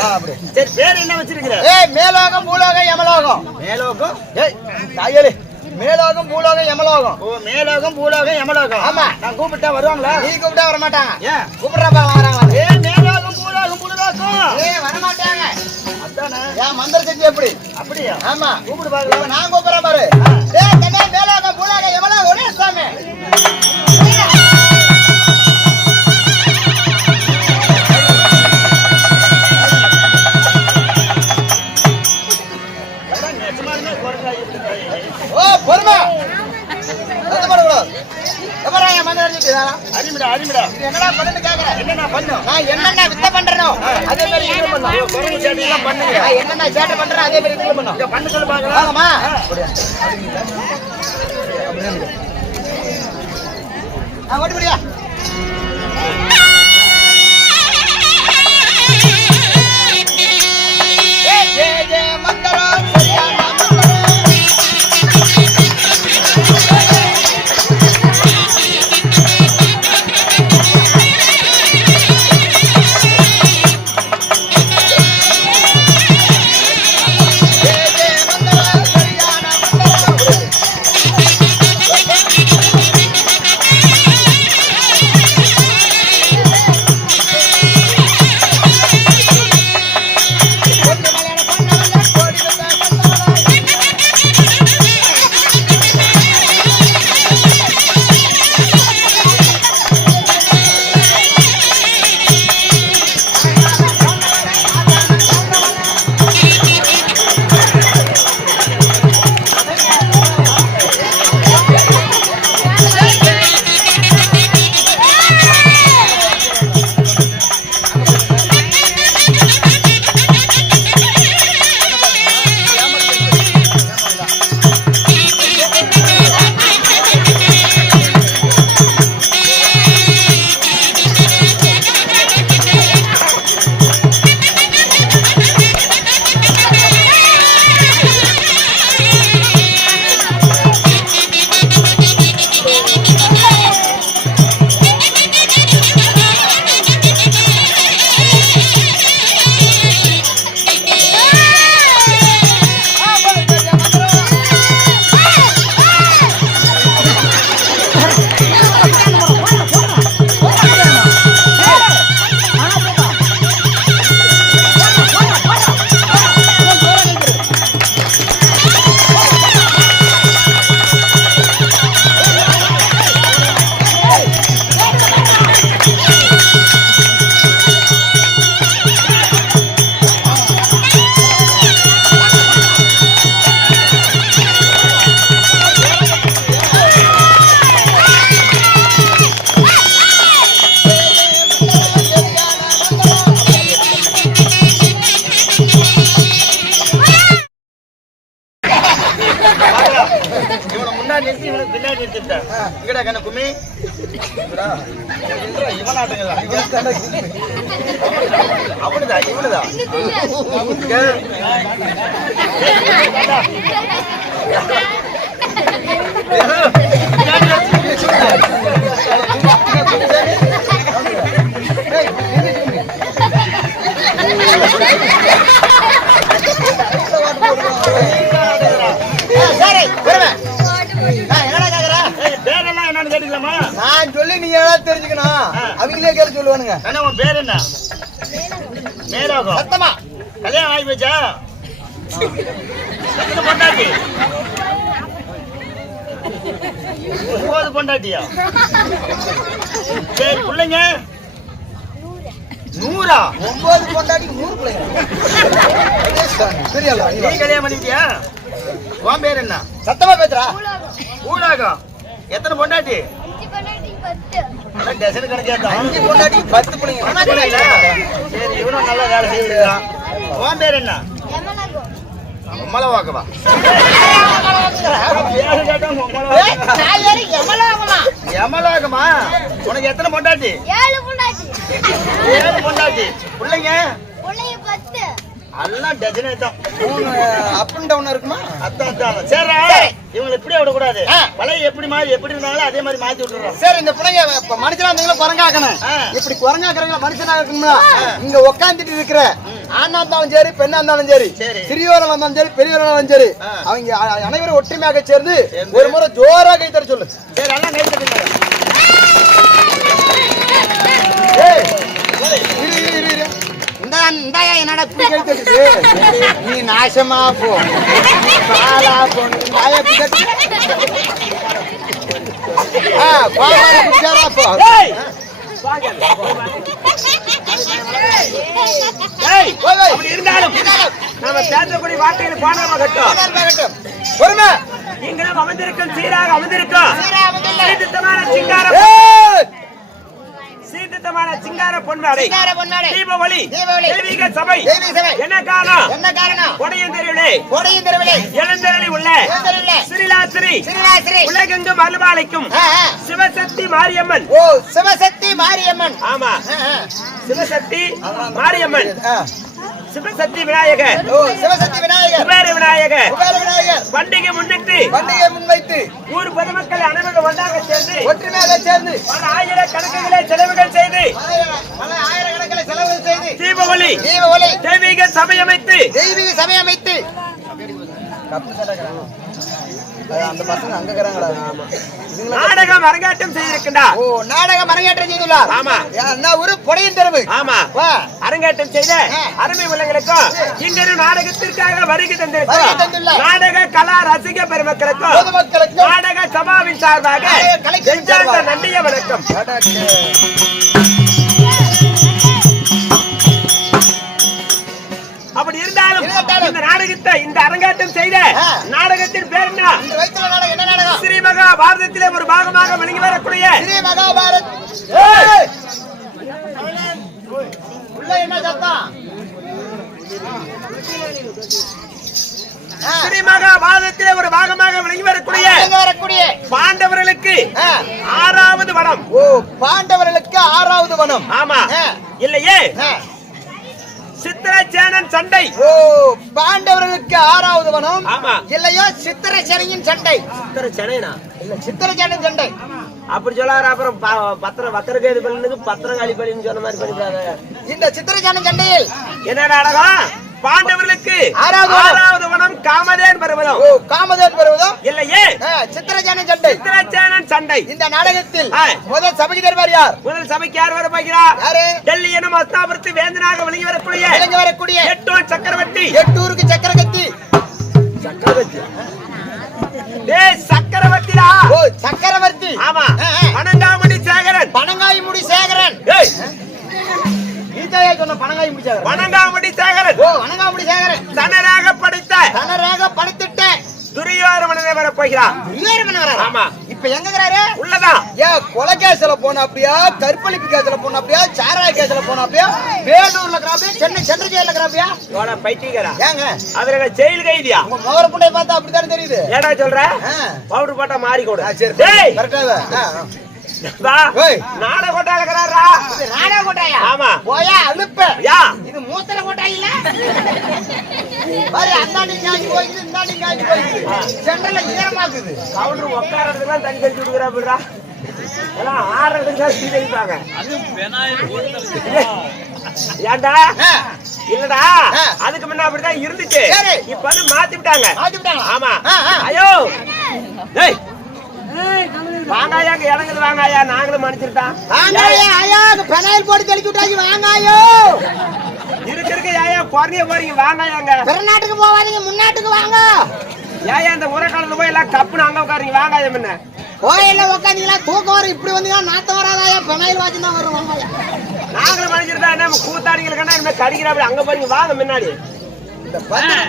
அப்படி. சரி பேர் என்ன வச்சிருக்கிற? மேலோகம் பூலோகம் யமலோகம். மேலோகம் தாயலே மேலோகம் பூலோகம் யமலோகம். ஓ மேலோகம் பூலோகம் யமலோகம். ஆமா. நான் கூப்பிட்டா வருவாங்களா? நீ கூப்பிட்டா வர மாட்டாங்க. ஏன் கூப்பிடுறப்ப வராங்க. மேலோகம் பூலோகம் பூலோகம் வர மாட்டாங்க. அதானே ஏன் மந்திர செஞ்சு எப்படி? அப்படியா? ஆமா. கூப்பிடு பாக்கலாம். நான் கூப்பிடுறேன் பாரு. மேலோகம் பூலோகம் யமலோகம் ஒரே சாமி. பொறுமை என்னடா பண்ணு கேக்குறேன். என்ன பண்ணும்? நான் என்னென்ன வித்த பண்றேனோ அதே மாதிரி இது பண்ணும். பண்ணுங்க. என்னென்ன சேட்டை பண்றேன் அதே மாதிரி இது பண்ணும். பண்ணு சொல்லு பாக்கலாம். ஆமா. ஓட்டு முடியா? நான் சொல்லி நீ ஏதாவது தெரிஞ்சுக்கணும். அவங்களே கேள்வி சொல்லுவானுங்க. உன் பேர் என்ன? மேலோகம். சத்தமா கல்யாணம் ஆகி போச்சா? பொண்டாட்டி 9 பொண்டாட்டியா? சரி பிள்ளைங்க 100? 9 பொண்டாட்டிக்கு 100 பிள்ளைங்க. நீ கல்யாணம் பண்ணிட்டியா? உன் பேர் என்ன? சத்தமா பேசுறா. ஊடாகம். எத்தனை பொண்டாட்டி? 10 கணக்கேன். 5 பொண்டாட்டிக்கு 10 பிள்ளைங்க. சரி இவனும் நல்லா வேலை செய்யறான். உன் பேர் என்ன? மலவாக்கவா? யமலோகமா? உனக்கு எத்தனை பொண்டாட்டி? 7 பொண்டாட்டி. பிள்ளைங்க எல்லாம் டஜனே தான். அப் அண்ட் டவுன் இருக்குமா? அதான். சரி இவங்களை இப்படியே விடக்கூடாது. பழைய எப்படி மாதிரி எப்படி இருந்தாலும் அதே மாதிரி மாத்தி விட்டுறோம். சரி இந்த பிள்ளைங்க மனுஷனா இருந்தீங்களா குரங்காக்கணும். இப்படி குரங்காக்குறீங்களா மனுஷனா இருக்குங்களா? இங்க உட்காந்துட்டு இருக்கிற ஆணா இருந்தாலும் சரி பெண்ணா இருந்தாலும் சரி சிறியோரா இருந்தாலும் சரி பெரியவரா இருந்தாலும் சரி அவங்க அனைவரும் ஒற்றுமையாக சேர்ந்து ஒரு முறை ஜோரா கை தர சொல்லு. சரி எல்லாம் கை தட்டுங்க. இந்தாயா என்னடா இப்படி கை தட்டுது? நீ நாசமா போ பாலா போன பாயா பிடிச்சி பாலா பிடிச்சாரா போ. இருந்தாலும் நாம பேசக்கூடிய வார்த்தைகள் பாடாம கட்டும். பொறுமை நீங்களும் அமர்ந்திருக்கும் சீராக அமர்ந்திருக்கும் சீர்திருத்தமான சிங்கார பொன்மாடை தீபாவளி தெய்வீக சபை என்ன காரணம் கொடையின் தெருவிலே இளந்தரளி உள்ள ஸ்ரீலாஸ்ரீ உலகெங்கும் அருள்பாலிக்கும் சிவசக்தி மாரியம்மன். ஓ சிவசக்தி மாரியம்மன். ஆமா சிவசக்தி மாரியம்மன் சிவசக்தி விநாயகர். ஓ சிவசக்தி விநாயகர் குபேர விநாயகர் பண்டிகை முன்னிட்டு ஊர் பொதுமக்கள் அனைவரும் ஒன்றாக சேர்ந்து ஒற்றுமையாக சேர்ந்து பல ஆயிரக்கணக்கிலே செலவுகள் செய்து தீபாவளி தெய்வீக சபை அமைத்து அந்த பசங்க அங்க இருக்கறாங்கடா. நாடகம் அரங்கேற்றம் செய்திருக்கின்றார். ஓ நாடகம் அரங்கேற்றம் செய்துள்ளார். ஆமா என்ன ஒரு பொடையின் தெருவு. ஆமா அரங்கேற்றம் செய்த அருமை உள்ளங்களுக்கும் இங்கிரு நாடகத்திற்காக வருகை தந்திருக்கிறார். நாடக கலா ரசிக பெருமக்களுக்கும் பொதுமக்களுக்கும் நாடக சபாவின் சார்பாக நன்றிய வணக்கம். அப்படி இருந்தாலும் இந்த நாடகத்தை இந்த அரங்கேற்றம் செய்த நாடகத்தின் பேர் என்ன? ஸ்ரீ மகாபாரதத்திலே ஒரு பாகமாக விளங்கி வரக்கூடிய ஸ்ரீ மகாபாரத். உள்ள என்ன சத்தம்? ஸ்ரீ மகாபாரதத்திலே ஒரு பாகமாக விளங்கி வரக்கூடிய பாண்டவர்களுக்கு 6வது வனம். ஓ பாண்டவர்களுக்கு 6வது வனம். ஆமா இல்லையே சித்திரசேனன் சண்டை. ஓ பாண்டவர்களுக்கு 6வது வனம். ஆமா இல்லையா சித்திரசேனையின் சண்டை. சித்திரசேனா இல்ல சித்திரசேனன் சண்டை அப்படி சொல்லாரு. அப்புறம் பத்திரம் வக்கரகேது பள்ளிக்கு பத்திரகாளி பள்ளின்னு சொன்ன மாதிரி பண்ணிக்கிறாங்க. இந்த சித்திரசேனன் சண்டையில் என்ன நாடகம்? பாண்டவர்களுக்கு 6வது வனம் காமதேன் பருவதம். ஓ காமதேன் பருவதம் இல்லையே சித்திரசேனன் சண்டை. சித்திரசேனன் சண்டை. இந்த நாடகத்தில் முதல் சபைக்கு தருவார் யார்? முதல் சபைக்கு யார் வர போகிறார்? யாரு? டெல்லி எனும் அஸ்தாபுரத்து வேந்தனாக விளங்கி வரக்கூடிய எட்டூர் சக்கரவர்த்தி. எட்டூருக்கு சக்கரவர்த்தி. சக்கரவர்த்திடா. ஓ சக்கரவர்த்தி. ஆமா பனங்காமுடி சேகரன். பனங்காய்முடி சேகரன். சொன்ன பனங்காய்முடி சேகரன். பனங்காமுடி சேகரன். ஓ பனங்காமுடி சேகரன் தனராக படித்திட்ட துரியோதனனை வர போகிறார். ஆமா இப்ப எங்க இருக்கிறாரு? உள்ளதான். கொலை கேஸ்ல போன அப்படியா, கற்பழிப்பு கேஸ்ல போன அப்படியா, சாராய கேஸ்ல போன அப்படியா, வேலூர்ல இருக்கிறாப்பியா, சென்னை சென்ட்ரல் ஜெயில இருக்கிறாப்பியா? பைத்தியக்காரா ஏங்க அதுல ஜெயில் கைதியா? உங்க மோர புண்டை பார்த்தா அப்படித்தானே தெரியுது. ஏடா சொல்ற? பவுடர் போட்டா மாறி கூட. சரி கரெக்டா நாட கோட்டா இருக்கிறாரா? நாட கோட்டாயா? ஆமா போயா அனுப்ப. இது மூத்தல கோட்டா இல்ல? பாரு அந்தாண்டி காஞ்சி போயிடுது, இந்தாண்டி காஞ்சி போயிடுது. சென்ட்ரல்ல ஈரமாக்குது. பவுடர் உட்காரதுலாம் தண்ணி தெளிச்சு விடுக்கிறா. எல்லாம் ஆடுறதுக்கு தான் சீ தெளிப்பாங்க. ஏண்டா இல்லடா அதுக்கு முன்ன அப்படிதான் இருந்துச்சு. இப்ப வந்து மாத்தி விட்டாங்க. ஆமா ஐயோ வாங்காயாங்க இறங்குது. வாங்காயா நாங்களும் மனுச்சிருட்டான். பெனாயில் போட்டு தெளிச்சு விட்டாச்சு. வாங்காயோ இருக்கு ஏயா குறைய போறீங்க. வாங்காயாங்க பெருநாட்டுக்கு போவாதீங்க, முன்னாட்டுக்கு வாங்க. ஏயா இந்த உரக்காலத்துல போய் எல்லாம் கப்புன்னு அங்க உட்காருங்க. வாங்காயம் என்ன கோயில்ல உட்காந்தீங்களா தூக்கம் வரும். இப்படி வந்தீங்கன்னா நாத்தம் வராதாயா? பெனாயில் வாட்சி தான் வரும். வாங்காயா நாங்களும் மனுச்சிருந்தா என்ன கூத்தாடிங்களுக்கா என்ன கடிக்கிறாப்படி அங்க போறீங்க. வாங்க முன்னாடி.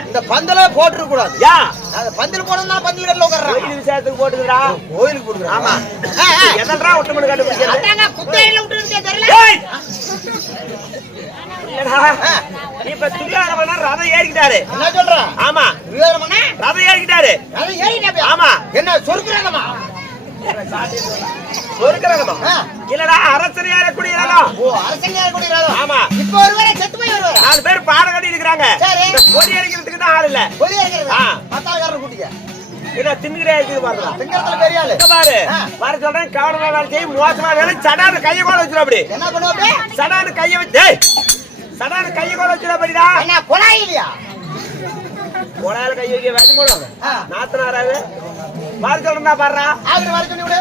இந்த பந்தல போட்டுற கூடாது. பந்தல் போடணும்னா பந்தல் கட்டல உட்கார்றா. கோயில் விஷயத்துக்கு போட்டுக்கிறா. கோயிலுக்கு போட்டுக்கிறா. ஆமா எதல்றா ஒட்டு மணி கட்டு பிடிக்கிறது? அதாங்க குத்தையில விட்டுருக்கே தெரியல. இப்ப துரியோதனன் ரதம் ஏறிக்கிட்டாரு. என்ன சொல்ற? ஆமா துரியோதனன் ரதம் ஏறிக்கிட்டாரு. ரதம் ஏறிட்டாரு. ஆமா என்ன சொர்க்கரகமா? சொர்க்கரகமா இல்லடா அரசன் ஏறக்கூடிய ரதம். ஓ அரசன் ஏறக்கூடிய ரதம். ஆமா இப்போ ஒருவரே செத்து போய் வருவாரா? 4 பேர் பாட கட்டி இருக்காங்க. பொடி அடிக்கிறதுக்கு தான் ஆள் இல்ல. பொடி அடிக்கிறது பத்தாளக்காரர் கூட்டிக்க. என்ன தின்னுகிறே இருக்குது பாருடா. திங்கறதுல பெரிய ஆளு. இங்க பாரு. பாரு சொல்றேன் கவனமா வேலை செய். மோசமா வேலை சடான கைய கூட வச்சிரு. அப்படி என்ன பண்ணுவாங்க? சடான கைய வச்சு சடான கையை கோல வச்சுடா என்ன குழாய் இல்லையா? கோலால கையை வைக்க வேணும் போடுவாங்க. நாத்தனாராவே பார்த்து சொல்றா பாடுறா. ஆகுது வர சொல்லி விடு.